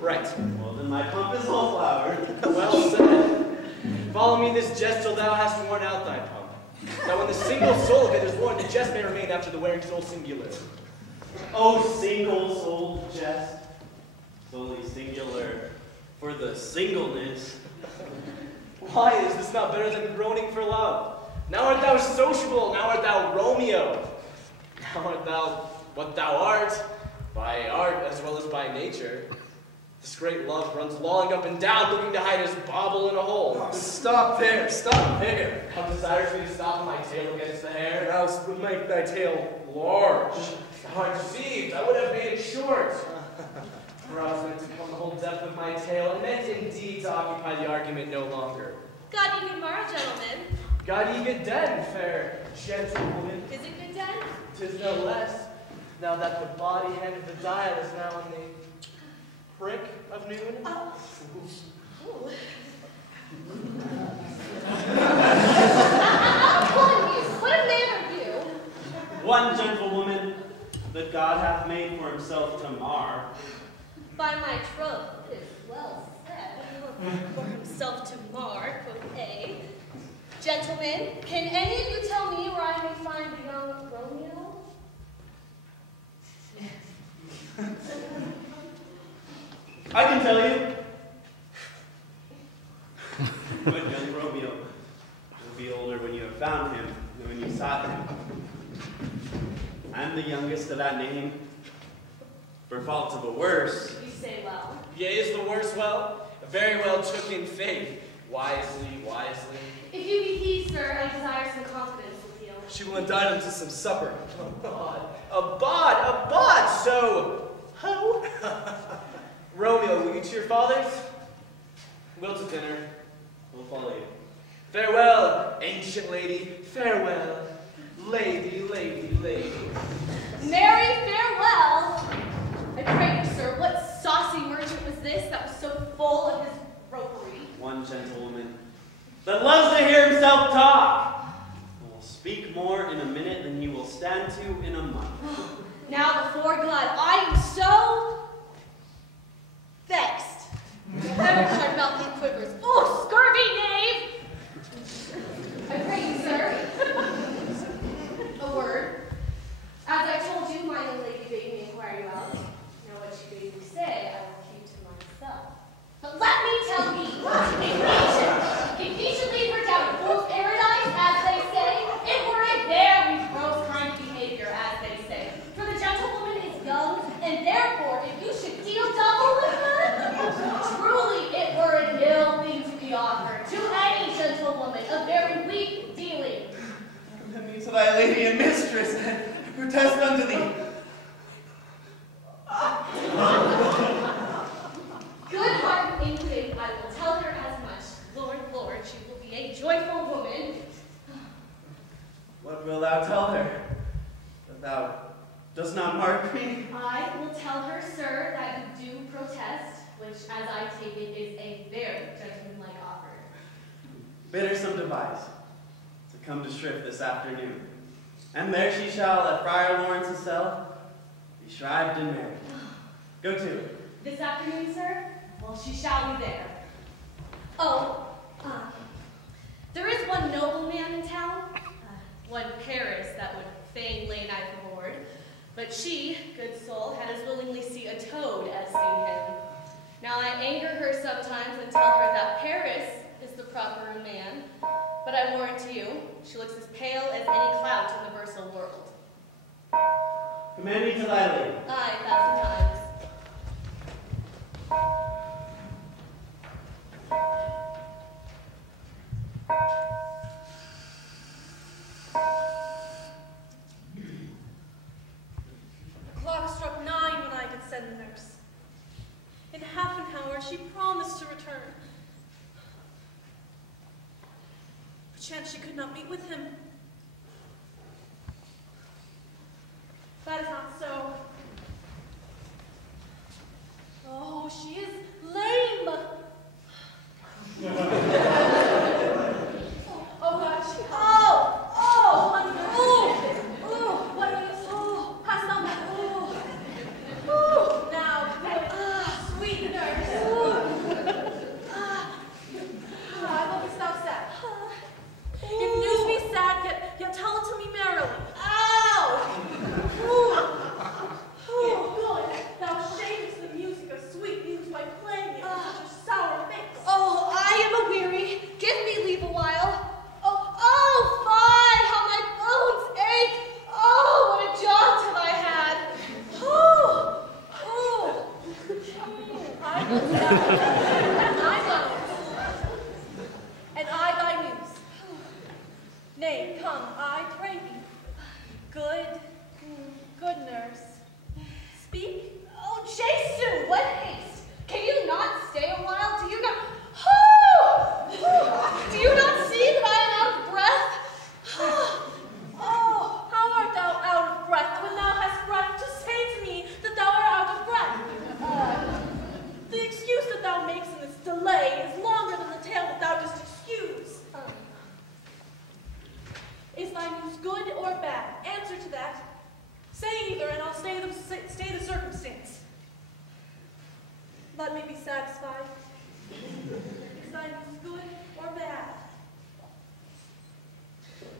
Right. Well, then my pump is all flower. Well said. Follow me this jest till thou hast worn out thy pump. Now when the single soul of it is worn, the jest may remain after the wearing soul singular. Oh, single-souled jest. Solely singular for the singleness. Why is this not better than groaning for love? Now art thou sociable, now art thou Romeo. Now art thou what thou art, by art as well as by nature. This great love runs lolling up and down, looking to hide his bauble in a hole. Oh, stop there, stop there. How desires me to stop my tail against the hair? Thou would make thy tail large. Thou art deceived, I would have made it short. For I was meant to come the whole depth of my tale, and meant indeed to occupy the argument no longer. God ye good morrow, gentlemen. God ye good den, fair gentlewoman. Is it good den? 'Tis no less, now that the body hand of the dial is now in the prick of noon. Ooh. What a man are you? One gentlewoman that God hath made for himself to mar. By my troth, it is well said. For himself to mar, quoth A. Gentlemen, can any of you tell me where I may find the young Romeo? I can tell you. But young Romeo will be older when you have found him than when you sought him. I'm the youngest of that name. For fault of a worse. You say well. Yea, is the worse well? Very well took in faith. Wisely, wisely. If you be he, sir, I desire some confidence with you. She will indict him to some supper. A bod, so, ho. Romeo, will you to your father's? We'll to dinner. We'll follow you. Farewell, ancient lady, farewell. Lady, lady, lady. Marry, farewell. I pray you, sir, what saucy merchant was this that was so full of his ropery? One gentlewoman that loves to hear himself talk. And will speak more in a minute than he will stand to in a month. Now, before God, I am so vexed. Every time mouth he quivers. Oh, scurvy knave! I pray you, sir. A word. As I told you, my young lady bade me inquire you out. Now, what she bade me say, I will keep to myself. But let me tell thee, if he should lead her down a fool's paradise, as they say, it were a very gross kind of behavior, as they say. For the gentlewoman is young, and therefore, if you should deal double with her, truly it were an ill thing to be offered to any gentlewoman, a very weak dealing. Commend me to thy lady and mistress, and protest unto thee. Good heart and in faith, I will tell her as much. Lord, Lord, she will be a joyful woman. What wilt thou tell her? That thou dost not mark me? I will tell her, sir, that you do protest, which, as I take it, is a very gentlemanlike offer. Bid her some device to come to shrift this afternoon. And there she shall, at Friar Lawrence's cell, be shrived and married. Go to it. This afternoon, sir? Well, she shall be there. Oh, there is one nobleman in town, one Paris that would fain lay knife aboard, but she, good soul, had as willingly see a toad as seen him. Now I anger her sometimes and tell her that Paris is the proper man, but I warrant you, she looks as pale as any cloud in the versal world. Commend me to thy lady. Aye, thousand times. The clock struck 9 when I could send the nurse. In half an hour, she promised to return. Perchance she could not meet with him. That is not so. I will stand, I bones, and I thy news. Nay, come, I pray thee. Good nurse. Speak. Oh, Jesu, what haste! Can you not stay a while? Do you not... Do you not see that I am out of breath? Oh, how art thou out of breath when thou hast breath to say to me that thou art out of breath? The excuse that thou makes in this delay is longer than the tale that thou dost excuse. Is thy news good or bad? Answer to that. Say either, and I'll stay the circumstance. Let me be satisfied. Is thy news good or bad?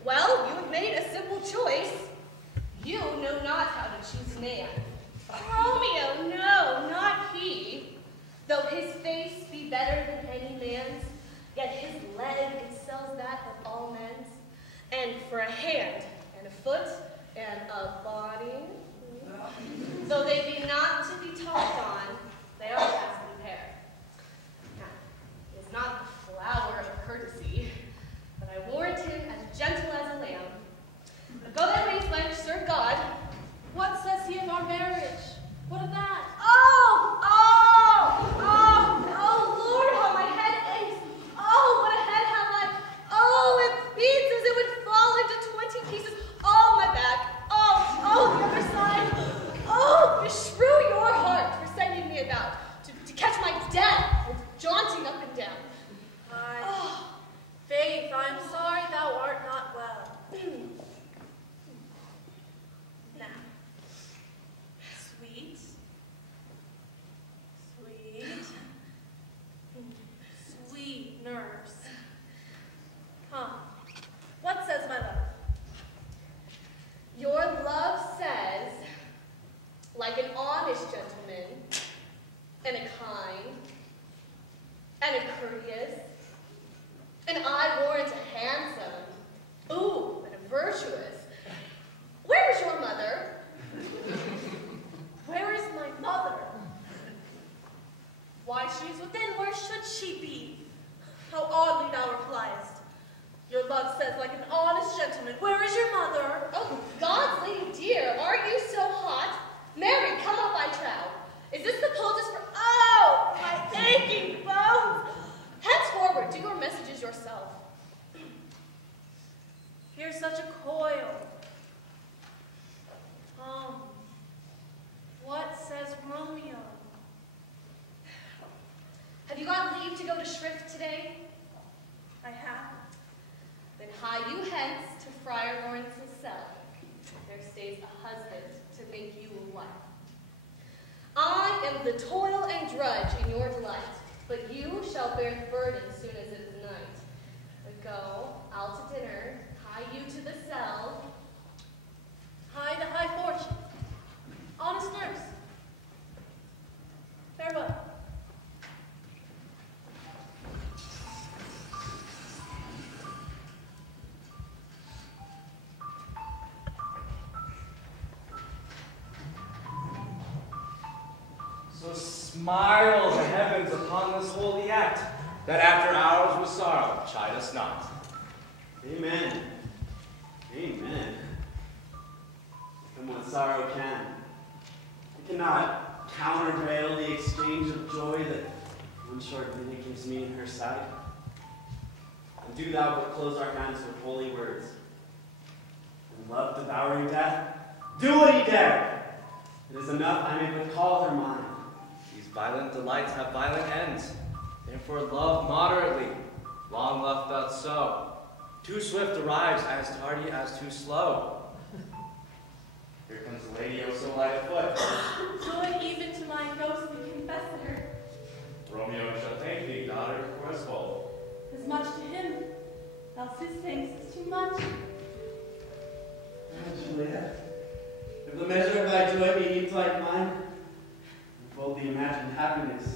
Well, you have made a simple choice. You know not how to choose man. Romeo, no, not he. Though his face be better than any man's, yet his leg excels that of all men's. And for a hand, and a foot, and a body, though they be not to be talked on, they are past compare. Now, it is not the flower of courtesy, but I warrant him as gentle as a lamb. But go that way, wench, serve God. What says he of our marriage? What of that? Oh, Lord, how my head aches. Oh, what a head have I. Oh, it beats as it would fall into 20 pieces. Oh, my back. Oh, the other side. Oh, beshrew your heart for sending me about to catch my death with jaunting up and down. Faith, I'm sorry thou art not well. Now, sweet, sweet nurse. What says my love? Your love says, like an honest gentleman, and a kind, and a courteous, and I warrant a handsome, ooh, and a virtuous. Where is your mother? Where is my mother? Why, she is within. Where should she be? How oddly thou repliest. Your love says, like an honest gentleman. Where is your mother? Oh, God's lady dear, are you so hot? Mary, come up, I trow. Is this the poultice for... Oh, my aching bones! Henceforward, do your messages yourself. Here's such a coil. What says Romeo? Have you got leave to go to shrift today? I have. Then hie you hence to Friar Lawrence's cell. There stays a husband to make you a wife. I am the toil and drudge in your delight, but you shall bear the burden soon as it is night. But go, out to dinner, hie you to the cell. Hie to high fortune. Honest nurse. Farewell. So smile the heavens upon this holy act, that after hours with sorrow chide us not. Amen. Amen. Come what sorrow can. It cannot countervail the exchange of joy that one short minute gives me in her sight. And do thou but close our hands with holy words. And love devouring death, do what he dare. It is enough I may but call her mine. These violent delights have violent ends. Therefore love moderately. Long love doth so. Too swift arrives, as tardy as too slow. Here comes the lady oh so light of foot. Good even to my ghostly confessor. Romeo shall thank thee, daughter, for us both. As much to him, else his thanks is too much. Juliet, if the measure of thy joy be each like mine, unfold the imagined happiness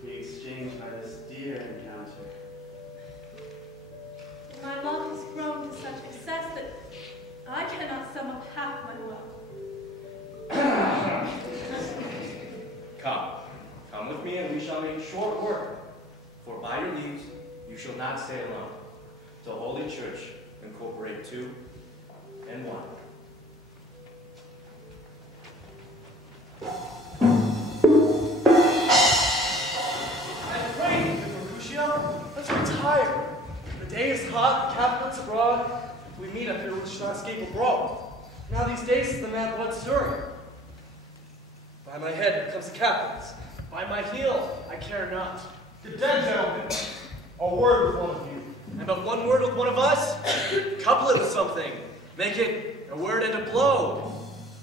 be exchanged by this dear encounter. My love has grown to such excess that I cannot sum up half my wealth. Come, come with me, and we shall make short work. For by your leaves, you shall not stay alone. To Holy Church, incorporate 2 and 1. And wait, Mercutio, let's retire. The day is hot, the Catholics abroad. If we meet up here, we shall not escape a brawl. Now these days is the mad blood stirring. By my head, here comes the Catholics. By my heel, I care not. Good day, gentlemen. A word with one of you. And but one word with one of us? Couple it with something. Make it a word and a blow.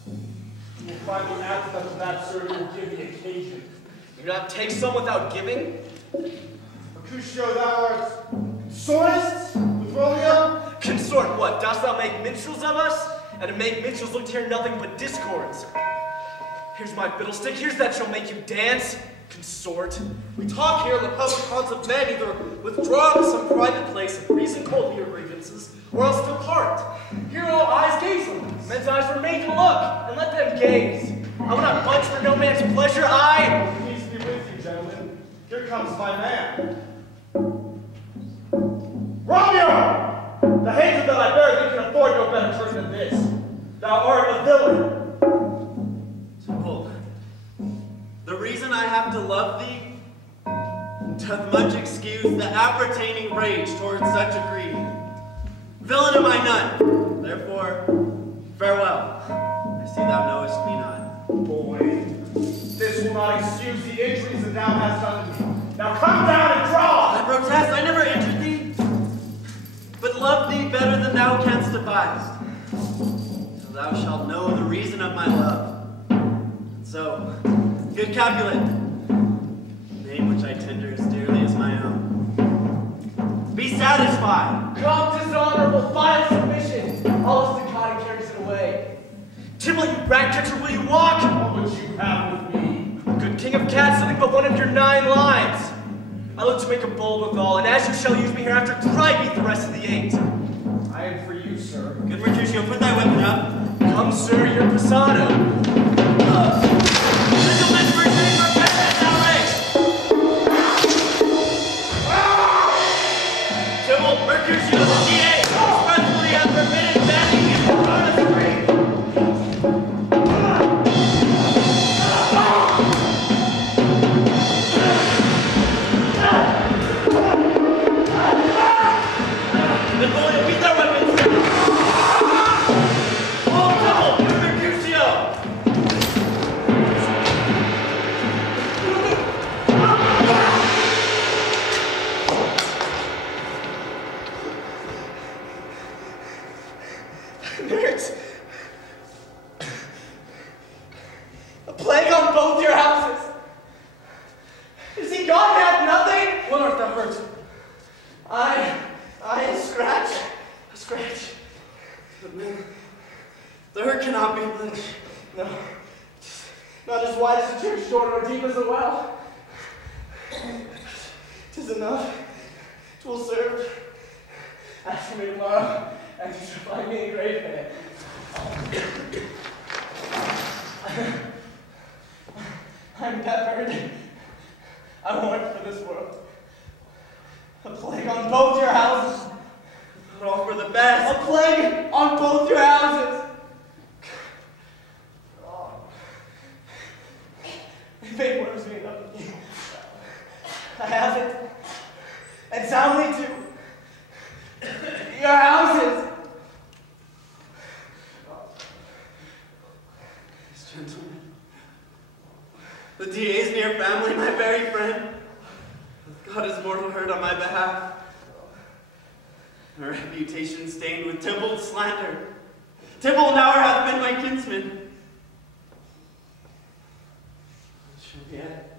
You will find the aspect of that, sir, you will give the occasion. You not take some without giving? Mercutio, thou art consortest with Romeo? Consort what? Dost thou make minstrels of us? And to make minstrels look to hear nothing but discords. Here's my fiddlestick, here's that shall make you dance. Consort. We talk here in the public haunts of men, either withdraw to some private place and reason coldly your grievances, or else depart. Here all eyes gaze on us. Men's eyes remain to look, and let them gaze. I will not budge for no man's pleasure, I... Peace be with you, gentlemen. Here comes my man. Romeo! The hatred that I bear thee can afford no better turn than this. Thou art a villain. Temple, the reason I have to love thee doth much excuse the appertaining rage towards such a greed. Villain am I none, therefore, farewell. I see thou knowest me not. Boy, this will not excuse the injuries that thou hast done to me. Now come down and draw! I protest, I never injured thee, but love thee better than thou canst devise. So thou shalt know the reason of my love. So, good Capulet, the name which I tender as dearly as my own. Be satisfied. Come, dishonorable, vile submission. All is to God and carries it away. Tybalt, you rat catcher, will you walk? What would you have with me? Good king of cats, nothing but one of your 9 lives. I look to make a bold withal, and as you shall use me hereafter, try beat the rest of the 8. I am for you, sir. Good Mercutio, put thy weapon up. Come, sir, your passado. Gentlemen, for sitting for business, Tybalt, Mercutio, the DA, respectfully have permitted banning you from honest free. Napoleon, beat their weapons! Oh, Tybalt, Mercutio! Nerds! A plague on both your houses! Is he gone had nothing? What art thou hurt? A scratch. A scratch. But man, the hurt cannot be much. No. Not as wide as a church door nor deep as a well. 'Tis enough. 'Twill serve. Ask for me tomorrow, and you shall find me in great bed. I'm peppered. I want for this world. A plague on both your houses. But all for the best. A plague on both your houses. Fate worms me enough. I have it. And soundly too. Your houses. This gentleman, the DA's near family, my very friend, God is mortal hurt on my behalf. A reputation stained with Tybalt's slander. Tybalt now hath been my kinsman. Juliet,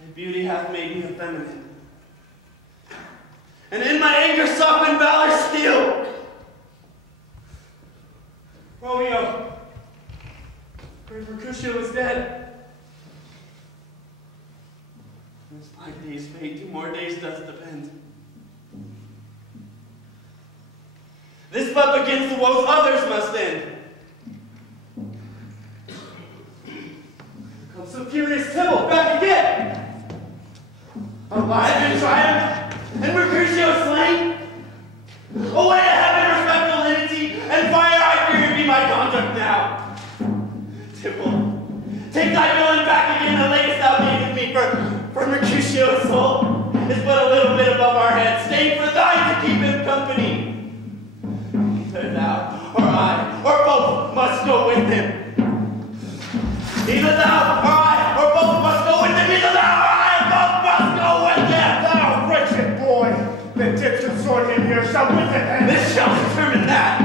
my beauty hath made me effeminate, and in my anger softened valor's steel. Romeo, brave Mercutio is dead. This my day's fate, 2 more days does depend. This but begins the woes others must end. Comes the furious Tybalt back again! Alive in triumph, and Mercutio slain? Away to heaven, respectful lenity, and fire I fear be my conduct now. Tybalt, take thy villain back again, the latest thou gavest me, for Mercutio's soul is but a little bit above our heads, staying for thine to keep him company. Either thou, or I, or both must go with him. Either thou, or I, or both must go with him. Either thou, or I, or both must go with him. Thou wretched boy, that dipped your sword in here shall with it end. This shall determine that.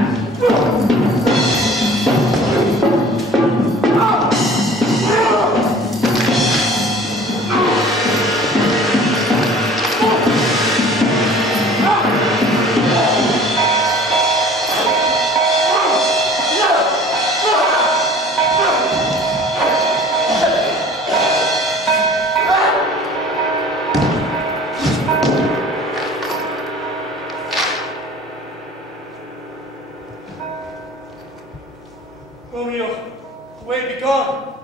Romeo, away, be gone.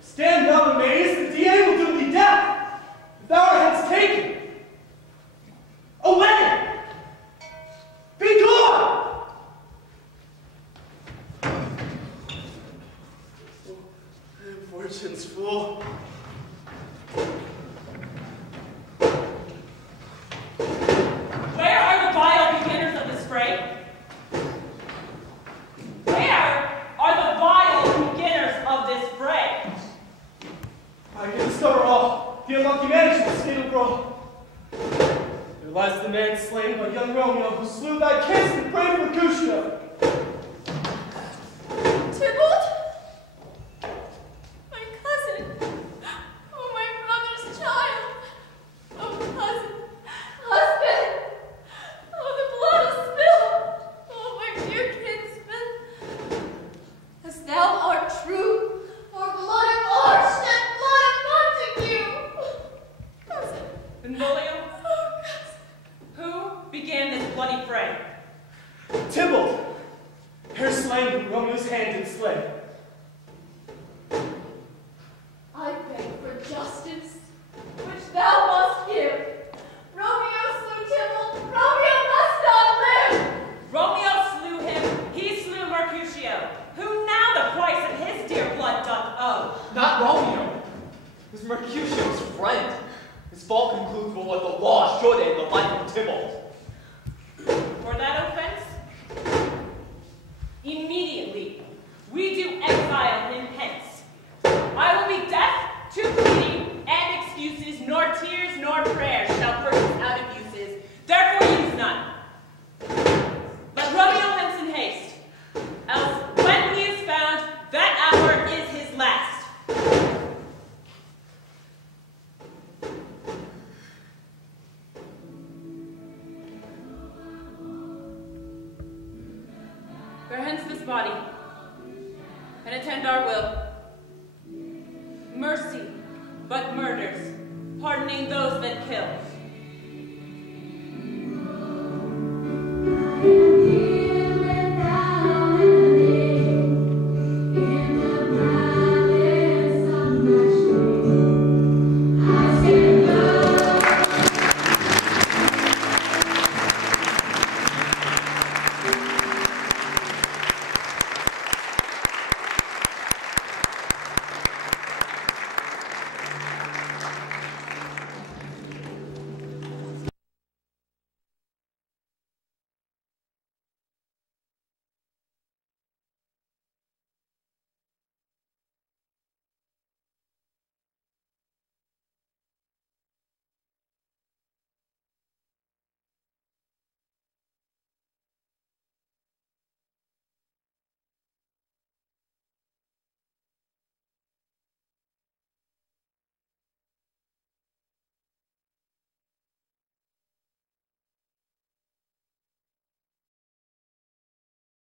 Stand thou amazed, the DA will do thee death, if thou art hence taken. Away! Be gone! Fortune's fool. Where are the vile beginners of this fray? Where are the vile beginners of this fray? I can discover all. The unlucky man shall fatal brawl. There lies the man slain by young Romeo, who slew thy kinsman, brave Mercutio. Tybalt? My cousin. Oh, my brother's child. Oh, cousin. Husband. Oh, the blood is spilled. Oh, my dear kinsman. As thou art true, for blood of ours shed blood of Montague. Cousin. Benvolio, who began this bloody fray? Tybalt, her slain whom Romeo's hand did slay. I beg for justice, which thou must give. Romeo slew Tybalt. Romeo must not live. Romeo slew him, he slew Mercutio, who now the price of his dear blood doth owe. Not Romeo. It was Mercutio's friend. His fault concludes with what the law should end the life of Tybalt. For that offense, immediately we do exile him hence. I will be deaf to pleading and excuses, nor tears nor prayers shall purchase out abuses. Therefore use none. Let Romeo hence in haste, else when he is found, that hour is his last. Bear hence this body, and attend our will. Mercy, but murders, pardoning those that kill.